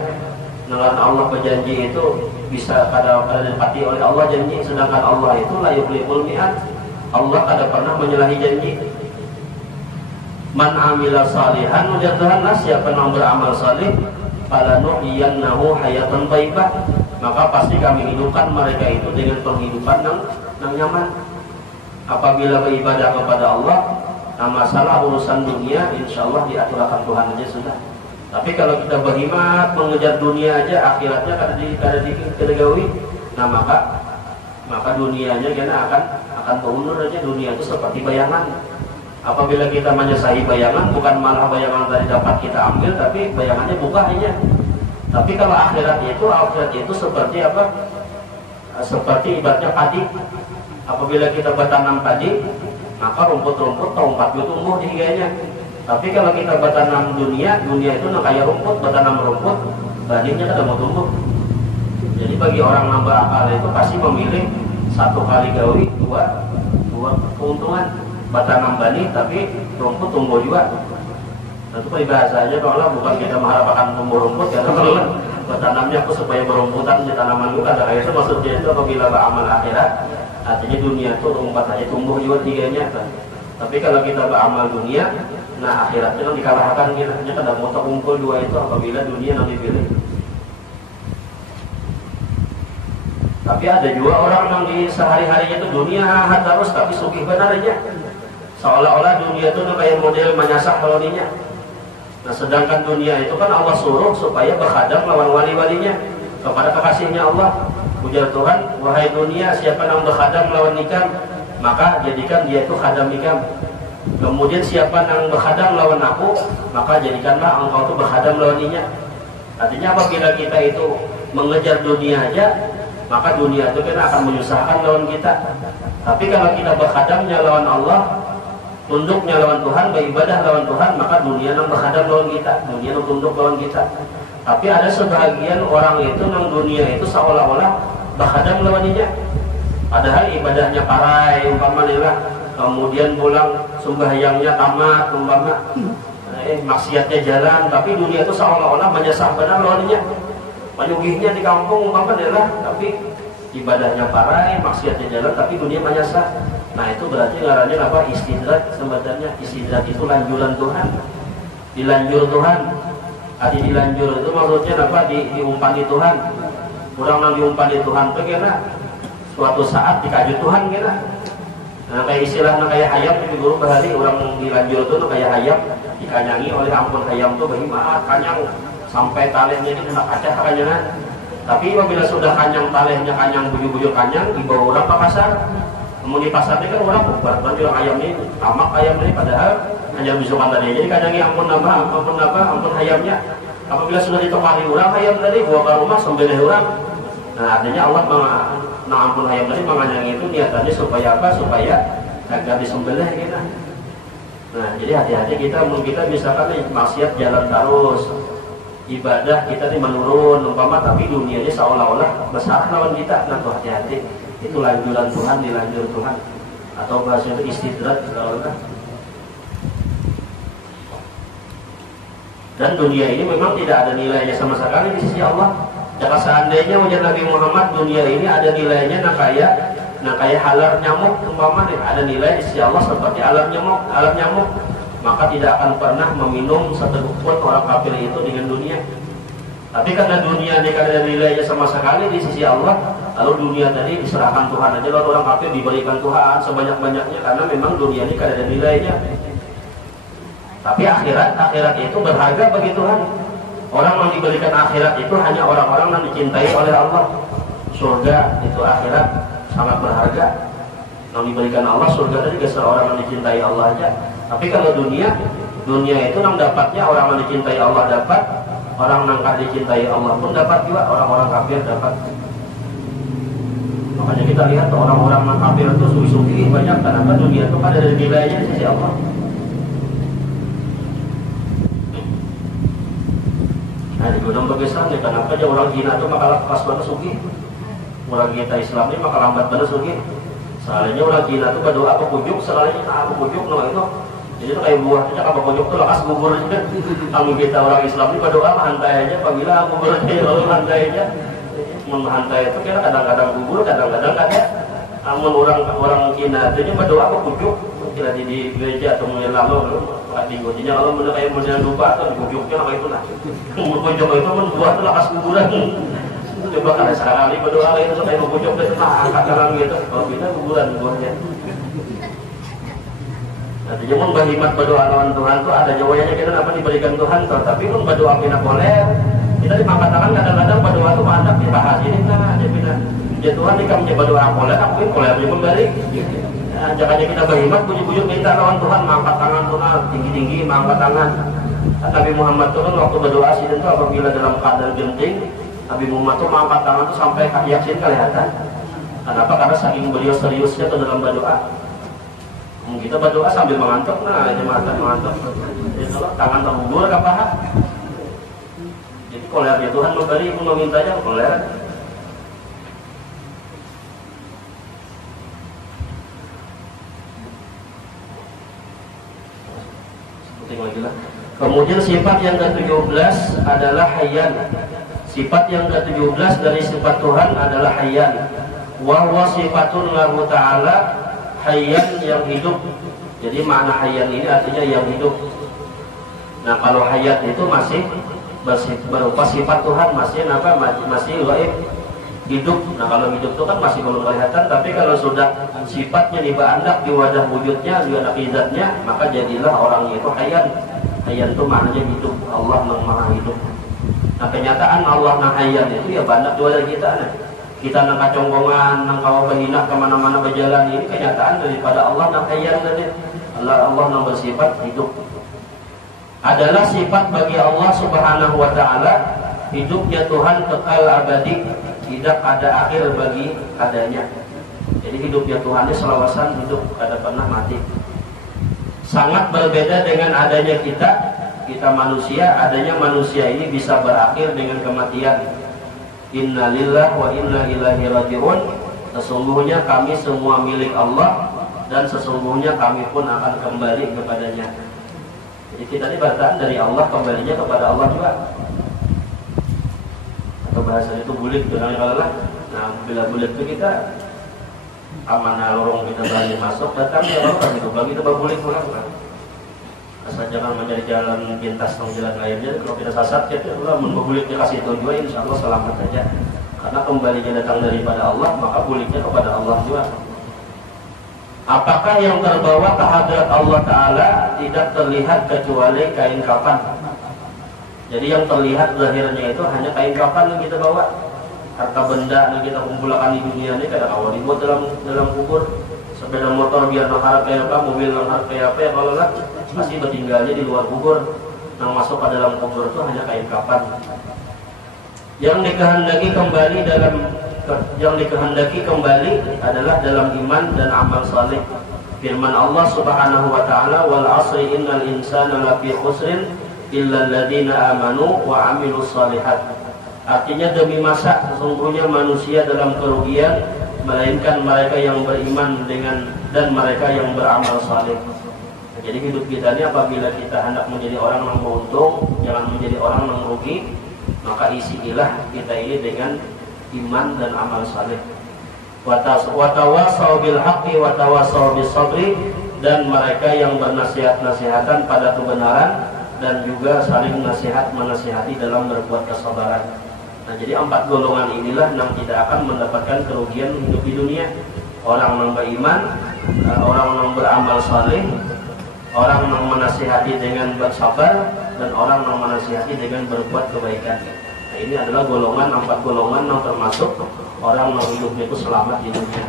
dengan Allah berjanji itu bisa kada didapati oleh Allah janji, sedangkan Allah itu la yukhliful mi'ad. Allah kada pernah menyalahi janji. Man amila salihan, mudah-mudahan siapa yang beramal salih, falanuhyiyannahu hayatan thayyibah, maka pasti kami hidupkan mereka itu dengan penghidupan yang nyaman. Apabila beribadah kepada Allah, nah masalah urusan dunia insya Allah diaturkan Tuhan aja sudah. Tapi kalau kita berkhidmat mengejar dunia aja, akhiratnya kada digawi, nah maka dunianya kena akan berundur aja. Dunia itu seperti bayangan. Apabila kita menyesali bayangan, bukan malah bayangan tadi dapat kita ambil, tapi bayangannya buka aja. Tapi kalau akhirat itu seperti apa? Seperti ibaratnya padi. Apabila kita bertanam padi, maka rumput-rumput tompat itu tumbuh di higanya. Tapi kalau kita bertanam dunia itu kayak rumput, bertanam rumput, banihnya kada mau tumbuh. Jadi bagi orang nambah akal itu pasti memilih satu kali gawi, dua keuntungan. Bertanam bani tapi rumput tumbuh juga. Itu peribahasa aja kalau bukan kita mengharapkan tumbuh rumput ya, teman-teman. Bertanamnya aku supaya berumputan di tanaman juga. Ada itu maksudnya itu apabila beramal akhirat, artinya dunia itu rumput aja tumbuh juga tiganya kan. Tapi kalau kita beramal dunia, nah akhiratnya kan dikalahkan kita. Hanya kada mau terkumpul dua itu apabila dunia yang dipilih. Tapi ada juga orang yang di sehari-harinya itu dunia terus tapi sugih benar aja. Seolah-olah dunia itu kayak model menyasar koloninya. Nah sedangkan dunia itu kan Allah suruh supaya berkhadam lawan wali-walinya kepada kekasihnya Allah. Ujar Tuhan, wahai dunia, siapa yang berkhadam lawan nikam, maka jadikan dia itu khadam nikam. Kemudian siapa yang berkhadam lawan aku, maka jadikanlah engkau itu berkhadam lawaninya. Artinya apabila kita itu mengejar dunia aja, maka dunia itu kan akan menyusahkan lawan kita. Tapi kalau kita berkhadamnya lawan Allah, tunduknya lawan Tuhan, beribadah lawan Tuhan, maka dunia yang berkhadam lawan kita, dunia yang tunduk lawan kita. Tapi ada sebagian orang itu yang dunia itu seolah-olah berkhadam lawannya. Padahal ibadahnya parai, umpamanya, kemudian pulang sembahyangnya tamat, umpama, maksiatnya jalan, tapi dunia itu seolah-olah menyesah benar lawannya. Menyugihnya di kampung, umpamanya, tapi ibadahnya parai, maksiatnya jalan, tapi dunia menyesah. Nah itu berarti ngarannya apa? Istidrak. Sebenarnya istidrak itu lanjuran Tuhan, dilanjur Tuhan. Arti dilanjur itu maksudnya apa? Diumpani Tuhan. Kurang yang diumpani Tuhan itu kena suatu saat dikaju Tuhan kena. Nah kayak istilahnya kayak hayam di guru bahari orang dilanjur itu kayak hayam dikanyangi oleh ampun hayam itu bagaimana kanyang sampai talehnya ini kena kaca kanyangan. Tapi apabila sudah kanyang talehnya kanyang bujur-bujur kanyang dibawa orang ke pasar. Kemudian di pasar ini kan orang bubar, berarti orang ayam ini tamak ayam ini padahal hanya bisukan tadi. Jadi kadang ampun ayamnya. Apabila sudah ditemani orang ayam tadi bawa ke rumah sembelih orang. Nah artinya Allah ampun ayam tadi menganyangi itu niatannya supaya apa? Supaya agar disembelih kita. Nah jadi hati-hati kita misalkan maksiat jalan terus, ibadah kita ini menurun umpama, tapi dunianya seolah-olah besar lawan kita. Nah hati-hati. Itu lanjuran Tuhan, dilanjur Tuhan, atau bahasa itu istidrak. Dan dunia ini memang tidak ada nilainya sama sekali di sisi Allah. Jika seandainya ujar Nabi Muhammad dunia ini ada nilainya, nah kayak halar nyamuk umpamanya ada nilai di sisi Allah seperti alam nyamuk, maka tidak akan pernah meminum seteguk pun orang kafir itu dengan dunia. Tapi karena dunia ini kada ada nilainya sama sekali di sisi Allah, lalu dunia tadi diserahkan Tuhan aja. Lalu orang kafir diberikan Tuhan sebanyak-banyaknya karena memang dunia ini kada ada nilainya. Tapi akhirat itu berharga bagi Tuhan. Orang yang diberikan akhirat itu hanya orang-orang yang dicintai oleh Allah. Surga itu akhirat sangat berharga. Yang diberikan Allah surga tadi geser orang yang dicintai Allah aja. Tapi kalau dunia itu yang dapatnya orang yang dicintai Allah dapat, orang yang kada dicintai Allah pun dapat juga, orang-orang kafir dapat. Makanya kita lihat orang-orang yang kafir itu sugi-sugi banyak, kenapa dunia itu pada ada nilainya di sisi Allah. Nah di gunung bergesan ya, kenapa aja orang Cina itu maka lepas banget sugi, orang kita Islam ini maka lambat banget sugi. Soalnya orang Cina itu berdoa apa pujuk, soalnya aku pujuk no itu. Jadi itu kayak buah saja apa pujuk itu lekas gugur aja. Kalau kita orang Islam ini berdoa hantai aja, apabila guburnya lalu hantai aja. Menghantai itu kira kadang-kadang gugur, kadang-kadang kada. Namun orang Cina itu berdoa apa pujuk, kira di gereja atau menyelam di gojinya kalau benar kayak model lupa atau dibujuknya apa itu lah. Bujuk itu membuat itu lekas guguran. Coba kada sekali berdoa itu sampai membujuk itu angkat tangan gitu. Kalau kita guguran buahnya. Artinya pun berhikmat berdoa lawan Tuhan tuh ada jawabnya kita apa diberikan Tuhan tuh. Tapi pun berdoa pina boleh. Kita dimakan tangan kadang-kadang berdoa tuh mantap dibahas ini nah aja pina. Ya Tuhan jika mencoba doa boleh, aku boleh aja memberi. Jangannya kita berhikmat, pujuk-pujuk minta lawan Tuhan, mengangkat tangan Tuhan tinggi-tinggi, mengangkat tangan. Nabi Muhammad itu kan waktu berdoa sih itu apabila dalam keadaan genting, Nabi Muhammad itu mengangkat tangan itu sampai yakin kelihatan. Kenapa? Karena saking beliau seriusnya tuh dalam berdoa. Kita berdoa sambil mengantuk, nah aja mengantuk. Jadi kalau tangan terhubur ke paha. Jadi kolernya Tuhan memberi, pun memintanya koler. Kemudian sifat yang ke-17 adalah hayyan. Sifat yang ke-17 dari sifat Tuhan adalah hayyan. Wa huwa sifatun lahu ta'ala, hayyan yang hidup. Jadi makna hayyan ini artinya yang hidup. Nah kalau hayat itu masih berupa sifat Tuhan, masih gaib, hidup. Nah kalau hidup itu kan masih belum kelihatan, tapi kalau sudah sifatnya dibandak di wadah wujudnya, di wadah izatnya, maka jadilah orangnya itu hayyan. Hayyan itu maknanya hidup, Allah yang maha hidup. Nah kenyataan Allah yang hayyan itu ya banyak di wadah kita. Nah. Kita nang kacongkongan, nang kawa berhinah kemana-mana berjalan, ini kenyataan daripada Allah yang hayyan tadi. Allah yang bersifat hidup. Adalah sifat bagi Allah Subhanahu wa ta'ala, hidupnya Tuhan kekal abadi, tidak ada akhir bagi adanya. Jadi hidupnya Tuhan ini selawasan hidup, kada pernah mati. Sangat berbeda dengan adanya kita manusia. Adanya manusia ini bisa berakhir dengan kematian. Inna lillah wa inna ilaihi raji'un. Sesungguhnya kami semua milik Allah, dan sesungguhnya kami pun akan kembali kepadanya. Jadi kita ini bertahan dari Allah, kembalinya kepada Allah juga. Atau bahasa itu bulik dengan kalau lah. Nah bila bulik itu kita amanah lorong kita berani masuk, datang ya Allah itu bagi kita berbulik pulang kan. Asal jangan mencari jalan pintas atau jalan lainnya. Kalau kita sasat ya Allah membuliknya kasih tujuan, insya Allah selamat saja. Karena kembalinya datang daripada Allah, maka buliknya kepada Allah juga. Apakah yang terbawa ke hadrat Allah Ta'ala tidak terlihat kecuali kain kafan. Jadi yang terlihat zahirnya itu hanya kain kafan yang kita bawa. Harta benda yang kita kumpulkan di dunia ini kadang awal dibuat dalam kubur. Sepeda motor biar harap kayak apa, mobil yang harap kayak apa, ya kalau lah masih bertinggalnya di luar kubur. Yang masuk ke dalam kubur itu hanya kain kafan. Yang dikehendaki kembali adalah dalam iman dan amal saleh. Firman Allah Subhanahu wa taala, wal 'asri innal insana lafi khusrin illa alladziina amanu wa 'amilus shalihat. Artinya demi masa sesungguhnya manusia dalam kerugian, melainkan mereka yang beriman dan mereka yang beramal saleh. Jadi hidup kita ini apabila kita hendak menjadi orang yang beruntung, jangan menjadi orang yang rugi, maka isilah kita ini dengan iman dan amal saleh. Wa tawassaw bil haqqi wa tawassaw bis sabri, dan mereka yang bernasihat-nasihatan pada kebenaran dan juga saling menasihati dalam berbuat kesabaran. Nah, jadi 4 golongan inilah yang tidak akan mendapatkan kerugian hidup di dunia. Orang yang beriman, orang yang beramal saleh, orang yang menasihati dengan bersabar, dan orang yang menasihati dengan berbuat kebaikan. Nah, ini adalah 4 golongan yang termasuk orang yang hidupnya itu selamat di dunia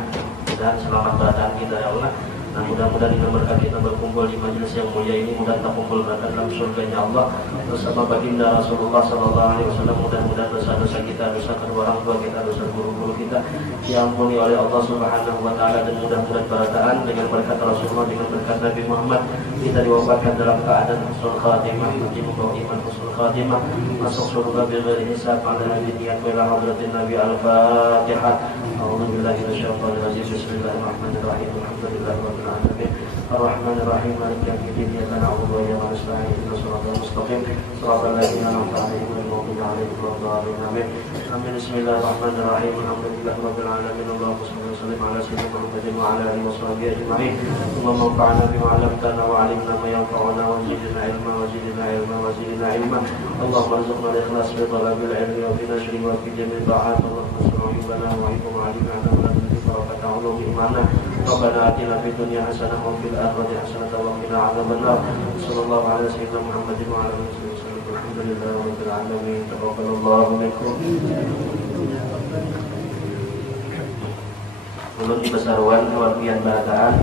dan selamat badan kita, ya Allah. Nah, mudah-mudahan kita berkat kita berkumpul di majelis yang mulia ini, mudah terkumpul berkat dalam surganya Allah bersama baginda Rasulullah SAW. Mudah-mudahan dosa-dosa kita, dosa kedua orang tua kita, dosa guru-guru kita diampuni oleh Allah Subhanahu wa taala, dan mudah-mudahan barakaan dengan berkat Rasulullah, dengan berkat Nabi Muhammad, kita diwafatkan dalam keadaan husnul khatimah, membawa iman husnul khatimah, masuk surga bighairi hisab, ala nabiyina wa ala hadratin Nabi al-Fatihah. A'udzubillahi minasyaitonir rajim. Bismillahirrahmanirrahim. Alhamdulillahi rabbil alamin. Ar-Rahmanir Rahim. Maliki yaumiddin. Iyyaka na'budu wa iyyaka nasta'in. Ihdinas siratal mustaqim. Shiratal ladzina an'amta 'alaihim ghairil maghdubi 'alaihim waladdallin. Amin. Amin. Bismillahirrahmanirrahim. Alhamdulillahi rabbil alamin. Allahumma shalli wa sallim ala sayyidina Muhammadin wa ala alihi washabihi ajma'in. Allahumma anfa'na bima 'allamtana wa 'allimna ma yanfa'una wa zidna ilma wa zidna ilma wa zidna ilma. Allahumma arzuqna al-ikhlas fi talabil ilmi wa fi nashri wa fi jami'i ta'at. Allahumma salli lana wa 'allimna wa barakatuh ulum imana. Rabbana atina fid dunya hasanah wa fil akhirati hasanah wa qina adzabannar. Sallallahu alaihi wasallam Muhammadin wa ala alihi wasallam. Alhamdulillahi rabbil alamin. Taqabbalallahu minkum. Ulun di Besaruan kewajiban barataan